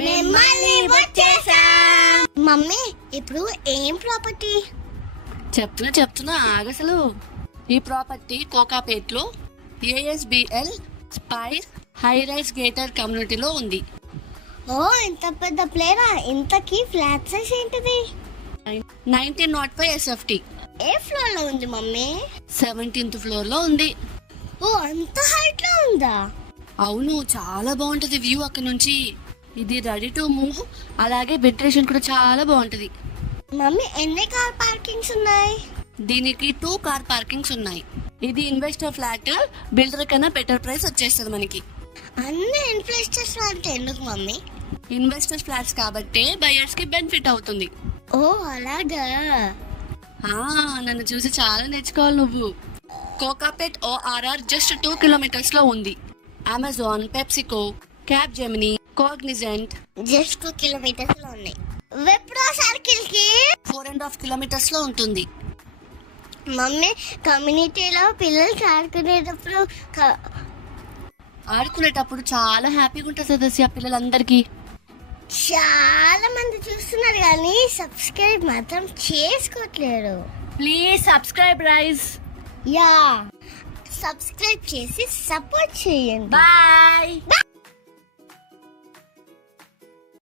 మిమ్మల్ని వచ్చేసాం. మమ్మీ ఇప్పుడు ఏం ప్రాపర్టీ? చెప్తున్నా ఆగసలు. ఈ ప్రాపర్టీ కోకాపేట్లో ASBL Spire high rise gated కమ్యూనిటీలో ఉంది. ఓ ఇంత పెద్ద ప్లేరా. ఇంతకీ ఫ్లాట్ సైజ్ ఏంటిది? 1905 SFT. ఏ ఫ్లోర్ లో ఉంది మమ్మీ? 17th floor లో ఉంది. ఓ అంత హైట్ లో ఉందా? అవును, చాలా బాగుంటది వ్యూ అక్కడ నుంచి. ఇది రెడీ టు మూవ్, అలాగే వెంటిలేషన్ కూడా చాలా బాగుంటది. మమ్మీ ఎన్ని కార్ పార్కింగ్స్ ఉన్నాయి? దీనికి 2 కార్ పార్కింగ్స్ ఉన్నాయి. ఇది ఇన్వెస్టర్ ఫ్లాట్, బిల్డర్ కన్నా బెటర్ ప్రైస్ వచ్చేస్తుంది మనకి. అన్ని ఇన్వెస్టర్స్ అంటే ఎందుకు మమ్మీ? ఇన్వెస్టర్స్ ఫ్లాట్స్ కాబట్టి బయర్స్ కి బెనిఫిట్ అవుతుంది. ఓ అలాగా. నన్ను చూసి చాలా నేర్చుకోవాలి నువ్వు. కోకాపేట్ ORR జస్ట్ 2 kilometers లో ఉంది. Amazon, PepsiCo, cab Gemini, Cognizant just 2 kilometers లో ఉన్నాయి. విప్రో సర్కిల్ కి 4.5 kilometers లో ఉంటుంది. మమ్మీ కమ్యూనిటీలో పిల్లలు ఆడుకునేటప్పుడు చాలా హ్యాపీగా ఉంటుంది సదస్య పిల్లలందరికీ. చాలా మంది చూస్తున్నారు కానీ సబ్స్క్రైబ్ మాత్రం చేసుకోవట్లేరు. ప్లీజ్ సబ్స్క్రైబ్ రైస్. యా సబ్స్క్రైబ్ చేసి సపోర్ట్ చేయండి. బాయ్.